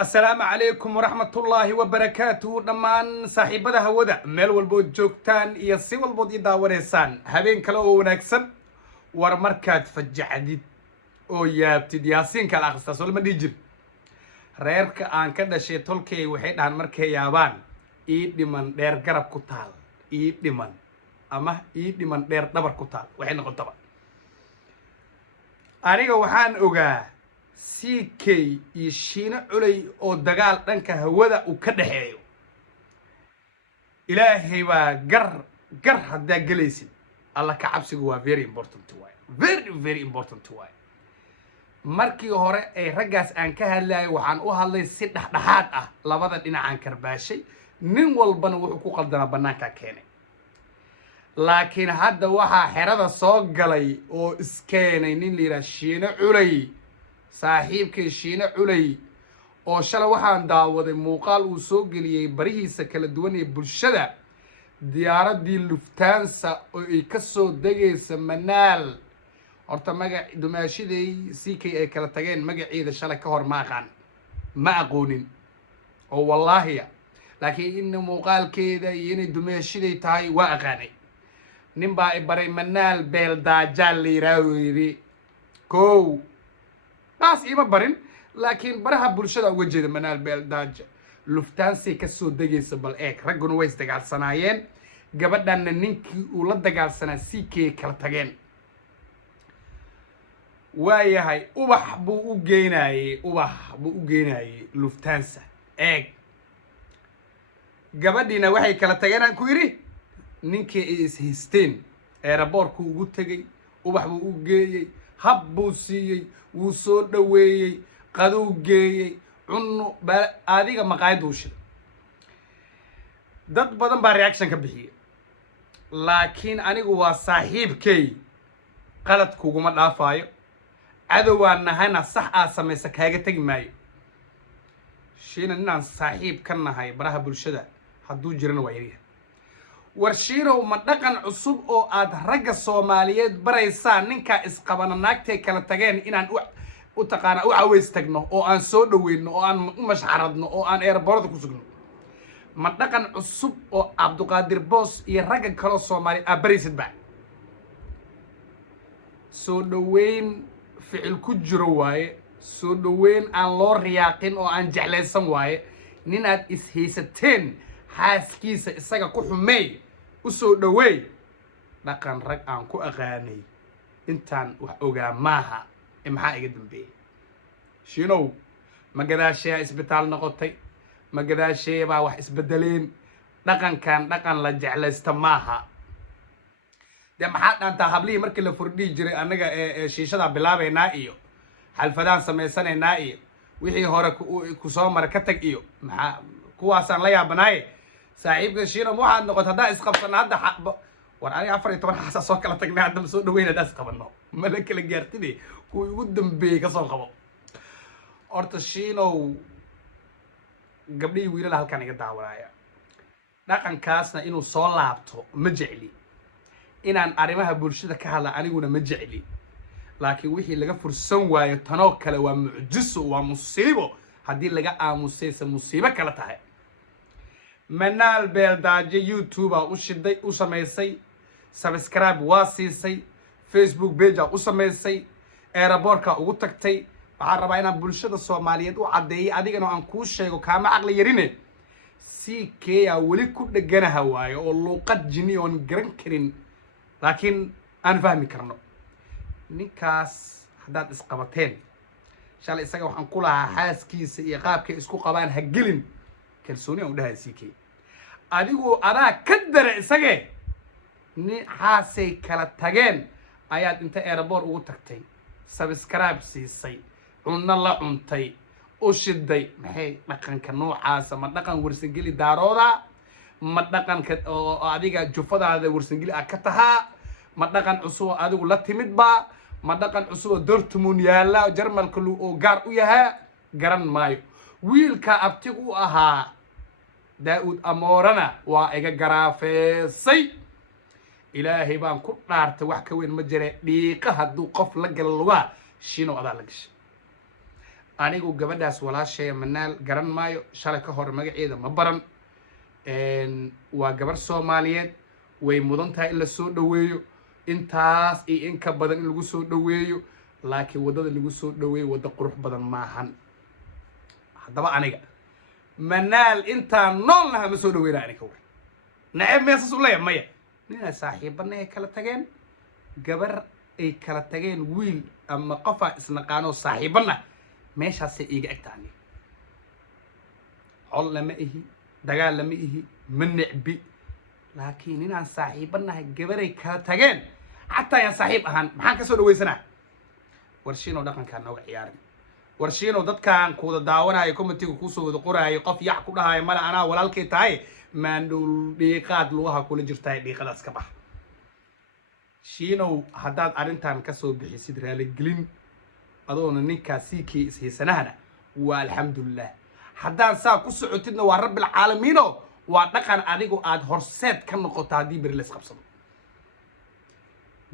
السلام عليكم ورحمة الله وبركاته دمان صاحبة هودا ميل والبود جوكتان يسي والبود يداوريسان هبين كلاو ونكسن ورمركات فجعديد او يابتد ياسين كالاخستاس ولما ديجر ريرك آن كده شيطولكي وحيد عن مركي يابان ايد ديمان دير غرب كتال ايد ديمان اما ايد ديمان دير دبر كتال وحين نقول طبعا aniga waxaan ogaa CK iyo Shiina culay oo dagaal dhanka hawada uu ka dhaxeeyo ilaahay baa gar hadaa galaysid alla ka cabsigu waa very important very important markii hore ay ragaas aan ka hadlaay waxaan u hadlay si dhaxdhaxaad ah labada dhinacaan karbaashay nin walbana wuxuu ku qaldanaa banaanka keenay laakiin hadda waxaa xerada soo galay oo iskeenay nin liira Shiina culay saaxiibkay Shiina culay oo shalay waxaan daawaday muuqaal uu soo geliyay barihiisa kala duwan ee bulshada diyaaradii Lufthansa oo ay ka soo dagaysa Manaal horta magac dumaashiday CK ay kala tageen magaceeda shalay ka hor ma aqoonin oo wallahi laakiin in muuqaalkeeda iyo inay dumaashiday tahay waa aqaanay ninbaa ibaray Manaal beel daajaal liiraawiri kow taas ima barin laakiin baraha bulshada uga jeeda Manaal beel daaja Lufthansa ka soo dagaysa bal eeg raguna way isdagaalsanaayeen gabadhanna ninkii uu la dagaalsanaa CK kala tageen waayahay ubax buu u geenayay Lufthansa eeg gabadhina waxay kala tageen aan ku yiri ninkii ay ishaysteen airportku ugu tagay ubax buu u geeyay hab buu siiyay wuu soo dhaweeyay qadow geeyay cunno adiga maqaayad uu shiday dad badan baa reaction ka bixiyay laakiin anigu waa saaxiibkay qalad kuguma dhaafayo cadawaan nahana sax aa samaysa kaaga tagi maayo Shiina ninaan saaxiib ka nahay baraha bulshada hadduu jirana waa yariya warshiirow ma dhaqan cusub oo aad ragga Soomaaliyeed baraysaa ninka isqabana naagtay kala tageen inaan u taqaana u caweys tagno oo aan soo dhaweyno oo aan u mashxaradno oo aan airport ku sugno ma dhaqan cusub oo Cabduqaadir Boos iyo ragga kale Soomaali baraysid ba soo dhaweyn ficil ku jiro waaye soo dhaweyn aan loo riyaaqin oo aan jeclaysan waaye nin aad ishaysateen xaaskiisa isaga ku xumay u soo dhaweey dhaqan rag aan ku aqaanay intaan wax ogaa maaha maxaa iga dambeeyay Shiinow magadaashay isbitaal noqotay magadaashay baa wax isbedeleen dhaqan la jeclaysta maaha de maxaa dhaantaa hablii markii la furdhi jiray anaga shiishada bilaabeynaa iyo xalfadaan sameysanaynaa iyo wixii hore ku soo mar ka tag iyo maxaa kuwaasaan la yaabanaay saaxiibka Shiina waxaad noqotay hadaa isqabsana hadda war ani 14 xasa soo kala tagnaa hadda soo dhaweyn hadaa isqabano ma la kala gaartay kuwii ugu dambeeyay ka soo qabo horta Shiinow gabdhii wiilal halkan iga daawanaya dhaqankaasna inuu soo laabto ma jecli inaan arimaha bulshada ka hadla aniguna ma jecli laakiin wixii laga fursan waayo tanoo kale waa mucjiso waa musiibo haddii laga aamusaysa musiibo kala tahay Manaal beel daaja YouTube u shiday u sameysay subscribe waa siisay Facebook page u sameysay airportka ugu tagtay waxaan rabaa inaan bulshada Soomaaliyeed u cadeeyay adigana aan ku sheego kaama aqli yarine CK wali ku dhaganaha waayo oo luqad jini oo garan karin laakiin aan fahmi karno ninkaas hadaad isqabateen shalay isaga waxaan ku lahaa xaaskiisa iyo qaabka isku qabaan ha gelin kalsooni u dhahay CK adigu adaa ka dara isage ni xaasay kala tageen ayaad inta airport ugu tagtay subscribe siisay cunna la cuntay oo shiday maxay dhaqanka noocaas ma dhaqan warsangeli daarooda ma dhaqanka oo adiga jufadaada warsangeli ka tahaa ma dhaqan cusub adigu la timid ba ma dhaqan cusub Dortmund yaala Jarmalka oo gaar u yahay garan maayo wiilka abtigu ahaa Daawud Amoorana waa iga garaafeysay ilaahay baan ku dhaartay wax ka weyn ma jire dhiiqa hadduu qof la gal lugaa Shiino adaa la gashay anigu gabadhaas walaashay manaal garan maayo shalay ka hor magaceeda ma baran waa gabar Soomaaliyeed way mudan tahay in la soo dhaweeyo intaas iyo in ka badan in lagu soo dhaweeyo laakiin wadada lagu soo dhaweeyo wada qurux badan maahan haddaba aniga manaal inta noolna ma soo dhaweeyna aniga war nacab meesas u leeyahay maya nina saaxiibana ay kala tageen gabar ay kala tageen wiil ama qofa isnaqaano saaxiibana meeshaas ay iga agtaani col lama ihi dagaal lama ihi manacbi laakiin inaan saaxiibana gabar ay kala tageen hatta ya saaxiib ahaan maxaan ka soo dhaweysanaa warshiino dhaqanka nooga ciyaarin warshiino dadkaan kuwada daawanayo committee ku soo wada qoraayo qof yac ku dhahayo mala anaa walaalkay tahay maandul dhiiqaad lugaha kula jirtay dhiiqadaas ka bax shiino haddaad arintan ka soo bixisid raali gelin adoona ninka siikii ishiisanahana waa alxamdulillah haddaan saa ku socotidna waa rabbil caalamiin waa dhaqan adigu aad horseed ka noqoto haddii bir la isqabsado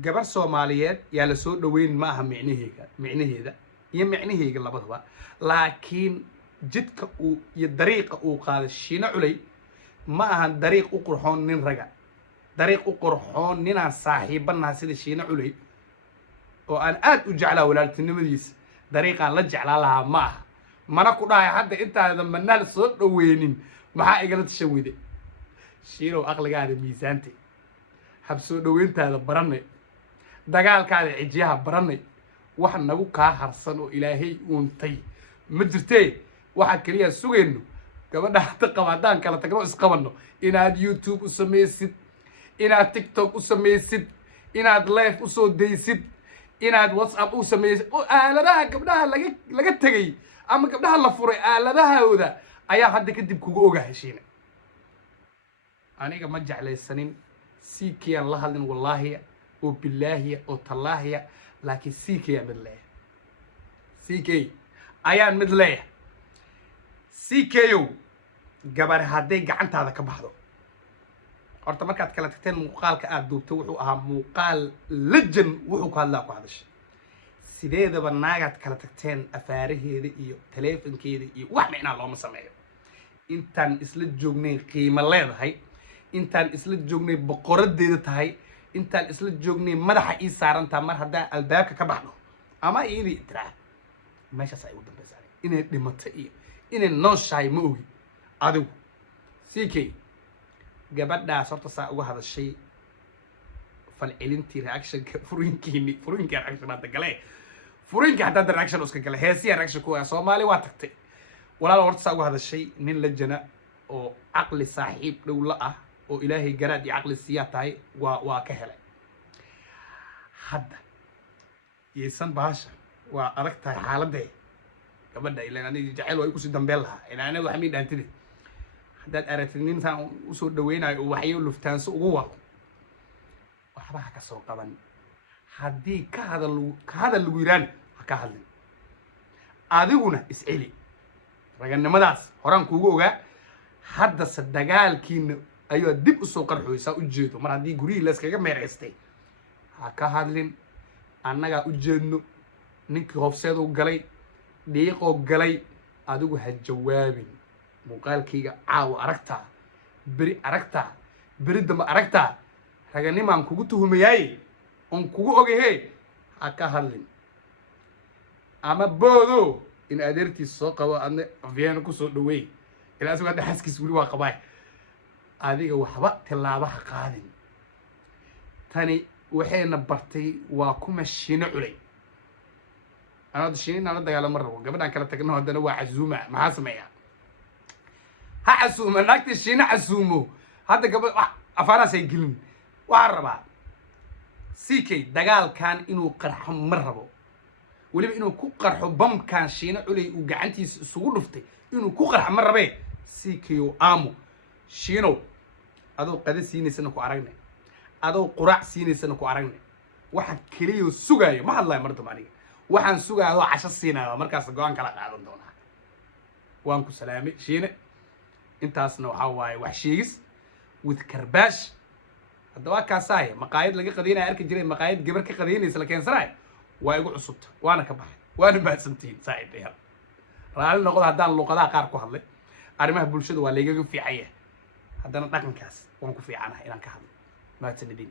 gabar Soomaaliyeed yaa la soo dhaweyn ma aha micnaheeda iyo micnaheega labadaba laakiin jidka uu iyo dariiqa uu qaado Shiina Culey ma aha dariiq u qurxoon nin raga dariiq u qurxoon ninaan saaxiibanaha sida Shiina Culey oo aan aad u jeclaa walaaltinimadiisa dariiqaan la jeclaa lahaa ma aha mana ku dhahay hadda intaada manaal soo dhaweynin maxaa igala tashawide Shiino aqligaada miisaantay hab soo dhaweyntaada baranay dagaalkaada cijiyaha baranay wax nagu ka harsan oo ilaahay uuntay ma jirtee waxa kaliya sugayno gabadha hada qabaadaan kala tagno isqabano inaad YouTube u sameysid inaad TikTok u sameysid inaad live u soo deysid inaad WhatsApp u sameysid oo aaladaha gabdhaha laga tagay ama gabdhaha la furay aaladahooda ayaa hadda kadib kugu ogahay Shiina aniga ma jeclaysanin siikiyaan la hadlin wallahi oo billahi oo tallahi laakiin siikiyaan mid leeyahay siikay ayaan mid leeyahay siikayo gabar hadday gacantaada ka baxdo horta markaad kala tagteen muuqaalka aad duubtay wuxuu ahaa muuqaal lejan wuxuu ku hadlaa ku hadashay sideedaba naagaad kala tagteen afaaraheeda iyo taleefankeeda iyo wax micnaa looma sameeyo intaan isla joognay qiimo leedahay intaan isla joognay boqoradeeda tahay intaan isla joognay madaxa ii saarantaa mar haddaan albaabka ka baxdo ama iidii tiraa meeshaas ay u dambaysaa inay dhimato iyo inay nooshahay ma ogi adigu siikay gabadhaas horta saa uga hadashay falcelintii reactionka furiinka reaction hadda gale furiinka hadda reaction iska gale heesiya reaction ku Soomaali waa tagtay walaal horta saa uga hadashay nin la jana oo aqli saaxiib dhow la ah oo ilaahay garaad iyo aqli siya tahay waa ka helay hadda yeesan baasha waa adag tahay xaaladee gabadha ilaa aniga jacayl way ku sii dambeyn lahaa ilaa aniga wax mi dhaantid haddaad aragtid nin saan u soo dhaweynayo oo waxyo luftaanso ugu wado waxba ha ka soo qaban haddii ka hadal lagu yiraan ha ka hadlin adiguna isceli raganimadaas horaan kuugu ogaa hadda dagaalkiina ayuu dib u soo qarxoysaa u jeedo mar haddii guriyii la iskaga meereystay ha ka hadlin annaga u jeedno ninkii hofseed u galay dhiiqo galay adigu ha jawaabin muuqaalkayga caaw aragtaa beri damba aragtaa raganimaan kugu tuhumayay on kugu ogahay ha ka hadlin ama boodo in adeertiis soo qabo adna afyeen ku soo dhaweey ilaa asoo dhaxaskiis wali waa qabay adiga waxba tilaabaha qaadin tani waxayna bartay waa kuma Shiina Culey أنا دشينا أنا دجال مرة وقبل كلا تكنه هذا نوع عزومة ما سمعها عزومة لكن دشينا عزومه هذا قبل أفرا سيقلن وعربا سيكي دجال كان إنه قرح مرة ولما إنه كقرح بام كان شينا علي وقعنتي سقولفتي إنه كقرح مرة به سيكي وآمو شينو هذا قد سيني سنة كعرقنا هذا قراء سيني سنة كعرقنا واحد كليو سجاي ما الله مرة ماني waxaan sugaado casho siinaa markaas go'aan kala qaadan doonaa waan ku salaamay Shiina intaasna waxa waaye wax sheegis with karbash hadda waa kaasaay maqaayad laga qadiinay arki jiray maqaayad gabar ka qadiinaysa la keensanay waa igu cusubta waana ka baxay waana baadsantiin saaxiibayaal raalli noqdo haddaan luqadaha qaar ku hadlay arrimaha bulshada waa laygaga fiicaya haddana dhaqankaas waan ku fiicanahay inaan ka hadlo mahadsanidin